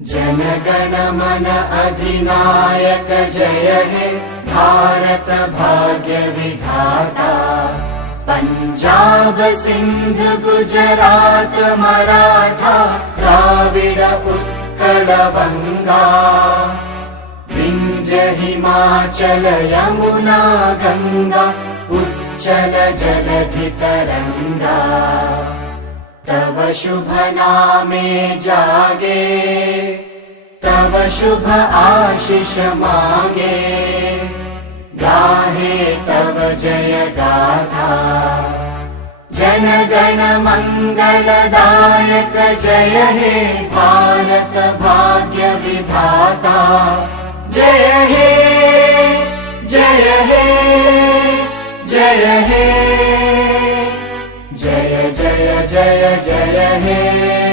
जनगण मन अधिनायक जय हे भारत भाग्य विधाता। पंजाब सिंध गुजरात मराठा द्राविड उत्कल बंगा। विंध्य हिमाचल यमुना गंगा उच्चल जलधि तरंगा। तव शुभ नामे जागे तव शुभ आशीष मागे। गाहे तव जय गाथा जनगण मंगलदायक जय हे भारत भाग्य विधाता। जय हे जय हे जय हे जय जय जय जय हे।